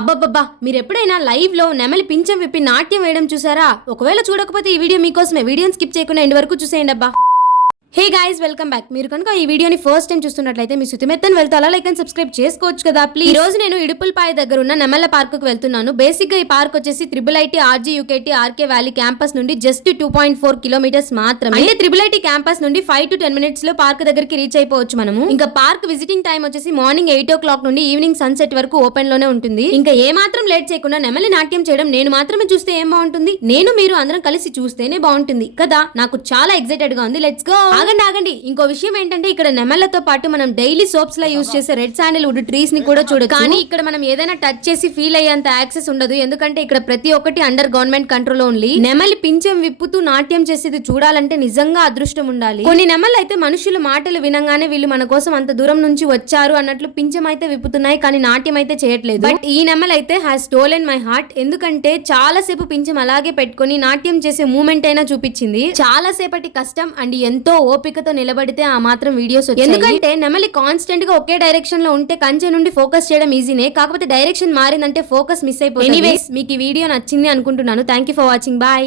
అబ్బబ్బబ్బా మీరు ఎప్పుడైనా లైవ్ లో నెమలి పింఛం విప్పి నాట్యం వేయడం చూసారా? ఒకవేళ చూడకపోతే ఈ వీడియో మీకోసమే. వీడియోని స్కిప్ చేయకుండా ఎండ్ వరకు చూసేయండి అబ్బా. Hey guys, welcome back. మీరు కనుక ఈ వీడియోని ఫస్ట్ టైం చూస్తున్నట్లయితే మీ సుతిమెత్తని వెళ్తే అలా లైక్ అండ్ సబ్స్క్రైబ్ చేసుకోవచ్చు కదా ప్లీజ్. ఈ రోజు నేను ఇడుపులపాయ దగ్గర ఉన్న నెమల్ల పార్క్ కు వెళ్తున్నాను. బేసిక్ గా ఈ పార్క్ వచ్చేసి IIIT RG UKT RK valley campus నుండి జస్ట్ 2.4 కిలోమీటర్స్ మాత్రమే. అంటే IIIT క్యాంపస్ నుండి 5 to 10 minutes లో పార్క్ దగ్గరికి రీచ్ అయిపోవచ్చు మనము. ఇంకా పార్క్ విజిటింగ్ టైం వచ్చేసి మార్నింగ్ 8 o'clock నుండి ఈవినింగ్ సన్సెట్ వరకు ఓపెన్ లోనే ఉంటుంది. ఇంకా ఏ మాత్రం లేట్ చేయకుండా నెమలి నాట్యం చేయడం నేను మాత్రమే చూస్తే ఏం బాగుంటుంది? నేను మీరు అందరం కలిసి చూస్తేనే బాగుంటుంది కదా. నాకు చాలా ఎక్సైటెడ్ గా ఉంది. Let's go. ఆగండి, ఇంకో విషయం ఏంటంటే ఇక్కడ నెమళ్లతో పాటు మనం డైలీ సోప్స్ లా యూజ్ చేసే రెడ్ శాండిల్వుడ్ ట్రీస్ ని కూడా చూడొచ్చు. కానీ ఇక్కడ మనం ఏదైనా టచ్ చేసి ఫీల్ అయ్యేంత యాక్సెస్ ఉండదు. ఎందుకంటే ఇక్కడ ప్రతి ఒక్కటి అండర్ గవర్నమెంట్ కంట్రోల్ ఓన్లీ. నెమలి పింఛం విప్పుతూ నాట్యం చేసేది చూడాలంటే నిజంగా అదృష్టం ఉండాలి. కొన్ని నెమళ్ళు అయితే మనుషుల మాటలు వినంగానే వీళ్ళు మన కోసం అంత దూరం నుంచి వచ్చారు అన్నట్లు పింఛం అయితే విప్పుతున్నాయి, కానీ నాట్యం అయితే చేయట్లేదు. బట్ ఈ నెమల్ అయితే హ్యాస్ స్టోలెన్ మై హార్ట్. ఎందుకంటే చాలా సేపు పింఛం అలాగే పెట్టుకుని నాట్యం చేసే మూమెంట్ అయినా చూపించింది. చాలా సేపటి కష్టం అండ్ ఎంతో ఓపికతో నిలబడితే ఆ మాత్రం వీడియోస్ వచ్చాయి. ఎందుకంటే నెమలి కాన్స్టెంట్ గా ఒకే డైరెక్షన్ లో ఉంటే కంచె నుండి ఫోకస్ చేయడం ఈజీనే, కాకపోతే డైరెక్షన్ మారిందంటే ఫోకస్ మిస్ అయిపోతుంది. ఎనీవేస్, మీకు ఈ వీడియో నచ్చింది అనుకుంటున్నాను. Thank you for watching. Bye.